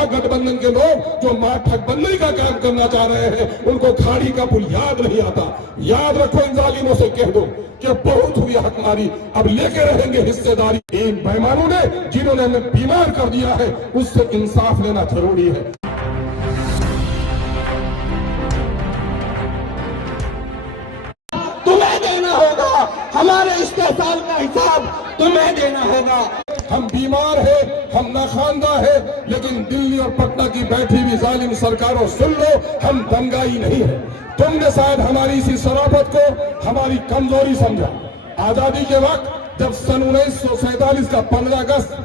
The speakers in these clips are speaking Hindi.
महागठबंधन के लोग जो महाठगबंदी का काम करना चाह रहे हैं, उनको खाड़ी का पुल याद नहीं आता। याद रखो, इन जालिमों से कह दो कि बहुत हुई हकमारी, अब लेके रहेंगे हिस्सेदारी। इन बेईमानों ने जिन्होंने हमें बीमार कर दिया है, उससे इंसाफ लेना जरूरी है। तुम्हें देना होगा, हमारे इस्तेसाल का हिसाब तुम्हें देना होगा। हम बीमार है, हम नाखानदा है, लेकिन दिल्ली और पटना की बैठी हुई जालिम सरकारों सुन लो, हम दंगाई नहीं है। तुमने शायद हमारी इसी शराफत को हमारी कमजोरी समझा। आजादी के वक्त जब सन 1947 का 15 अगस्त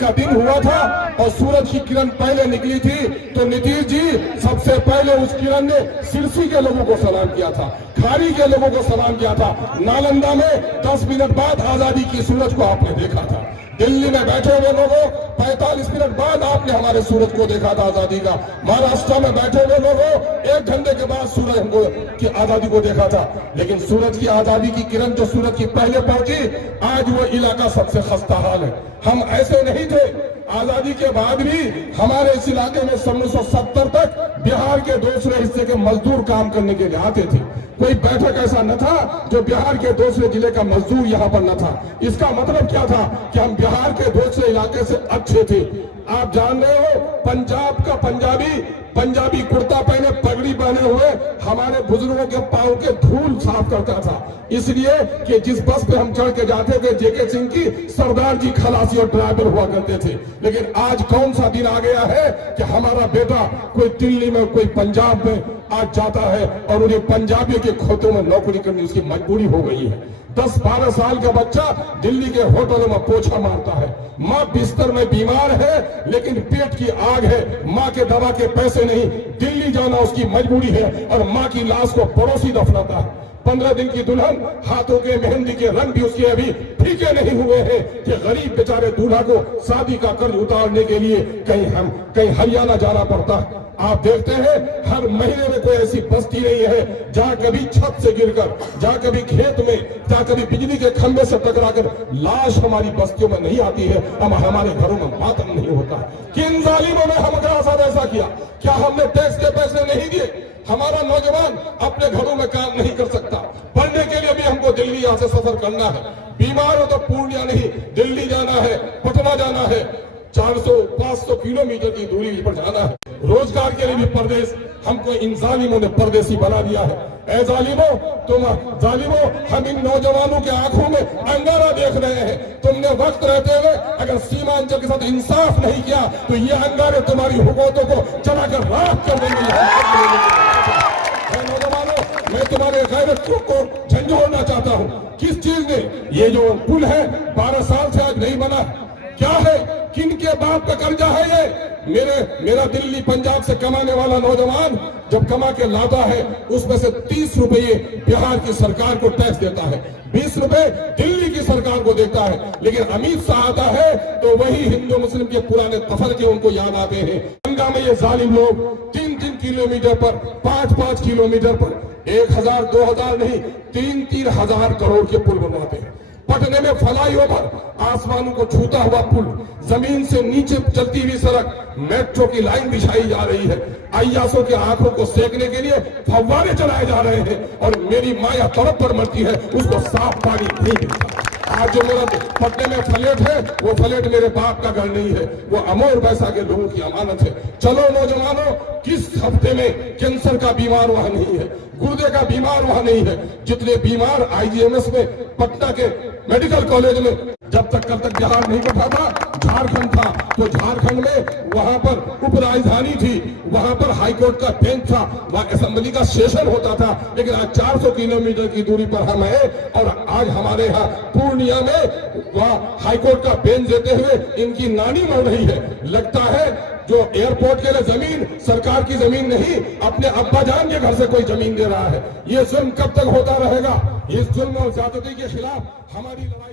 का दिन हुआ था और सूरज की किरण पहले निकली थी, तो नीतीश जी सबसे पहले उस किरण ने सिरसी के लोगों को सलाम किया था, खाड़ी के लोगों को सलाम किया था। नालंदा में 10 मिनट बाद आजादी की सूरज को आपने देखा था। दिल्ली में बैठे हुए लोगों 45 मिनट बाद आपने हमारे सूरज को देखा था आजादी का। महाराष्ट्र में बैठे हुए लोगों 1 घंटे के बाद सूरज हमको की आजादी को देखा था। लेकिन सूरज की आजादी की किरण जो सूरज की पहले पहुंची, आज वो इलाका सबसे खस्ता हाल है। हम ऐसे नहीं थे। आजादी के बाद भी हमारे इस इलाके में 1970 तक बिहार के दूसरे हिस्से के मजदूर काम करने के लिए आते थे। कोई बैठक ऐसा न था जो बिहार के दूसरे जिले का मजदूर यहाँ पर न था। इसका मतलब क्या था कि हम बिहार के दूसरे इलाके से अच्छे थे। आप जान रहे हो, पंजाब का पंजाबी कुर्ता पहने पगड़ी पहने हुए हमारे बुजुर्गों के पांव के धूल साफ करता था, इसलिए कि जिस बस पे हम चढ़ के जाते थे जेके सिंह की, सरदार जी खलासी और ड्राइवर हुआ करते थे। लेकिन आज कौन सा दिन आ गया है कि हमारा बेटा कोई दिल्ली में कोई पंजाब में आज जाता है और उन्हें पंजाबियों के खोतों में नौकरी करनी उसकी मजबूरी हो गई है। 10-12 साल का बच्चा दिल्ली के होटलों में पोछा मारता है। माँ बिस्तर में बीमार है लेकिन पेट की आग है, माँ के दवा के पैसे नहीं, दिल्ली जाना उसकी मजबूरी है और माँ की लाश को पड़ोसी दफनाता है। 15 दिन की दुल्हन, हाथों के मेहंदी के रंग भी उसके अभी फीके नहीं हुए हैं कि गरीब बेचारे दूल्हा को शादी का कर्ज उतारने के लिए कहीं हरियाणा जाना पड़ता है। आप देखते हैं हर महीने में कोई ऐसी बस्ती नहीं है जहां कभी छत से गिरकर, जहां कभी खेत में, जहां कभी बिजली के खंभे से टकराकर लाश हमारी बस्तियों में नहीं आती है। हम हमारे घरों में मातम नहीं होता। किन जालिमों ने हमारे साथ ऐसा किया? क्या हमने टैक्स के पैसे नहीं दिए? हमारा नौजवान अपने घरों में काम नहीं कर सकता। पढ़ने के लिए भी हमको दिल्ली यहाँ से सफर करना है। बीमार हो तो पूर्णिया नहीं, दिल्ली जाना है, पटना जाना है, 400-500 किलोमीटर की दूरी पर जाना है। रोजगार के लिए भी परदेश, हमको इन जालिमों ने परदेसी बना दिया है। ए जालिमों, हम इन नौजवानों के आंखों में अंगारा देख रहे हैं। तुमने वक्त रहते हुए अगर सीमांचल के साथ इंसाफ नहीं किया तो ये अंगारे तुम्हारी हुकूमतों को चलाकर राख कर देंगे। नौजवानों, मैं तुम्हारे गैरतों को झंझोड़ना चाहता हूँ। किस चीज ने? ये जो पुल है 12 साल से आज नहीं बना, क्या है? किन के बाप का कर्जा है ये? मेरा दिल्ली पंजाब से कमाने वाला नौजवान जब कमा के लाता है उसमें से 30 रुपये बिहार की सरकार को टैक्स देता है, 20 रुपए दिल्ली की सरकार को देता है। लेकिन अमित शाह आता है तो वही हिंदू मुस्लिम के पुराने तफरके उनको याद आते हैं। गंगा में ये जालिम लोग 3-3 किलोमीटर पर, 5-5 किलोमीटर पर 1000-2000 नहीं 3-3 हजार करोड़ के पुल बनवाते हैं। पटने में फ्लाईओवर, आसमानों को छूता हुआ पुल, जमीन से नीचे चलती हुई सड़क, मेट्रो की लाइन बिछाई जा रही है। अय्यासों की आंखों को सेकने के लिए फव्वारे चलाए जा रहे हैं और मेरी माया तड़प पर मरती है, उसको साफ पानी नहीं मिलता। आज जो मेरा पटने में फ्लैट है वो फ्लैट मेरे बाप का घर नहीं है, वो अमोर वैसा के लोगों की अमानत है। चलो नौजवानों, किस हफ्ते में कैंसर का बीमार वहां नहीं है, गुर्दे का बीमार वहां नहीं है। जितने बीमार आईजीएमएस में, पटना के मेडिकल कॉलेज में, जब तक कल तक बिहार नहीं बैठा था, झारखंड था, तो झारखंड में वहां पर उप राजधानी थी, वहां पर हाईकोर्ट का बेंच था, वहां असेंबली का सेशन होता था। लेकिन आज 400 किलोमीटर की दूरी पर हम हैं और आज हमारे यहाँ पूर्णिया में वहां हाईकोर्ट का बेंच देते हुए इनकी नानी मर रही है। लगता है जो एयरपोर्ट के लिए जमीन सरकार की जमीन नहीं, अपने अब्बा जान के घर से कोई जमीन दे रहा है। ये जुल्म कब तक होता रहेगा? इस जुल्म और ज्यादती के खिलाफ हमारी लड़ाई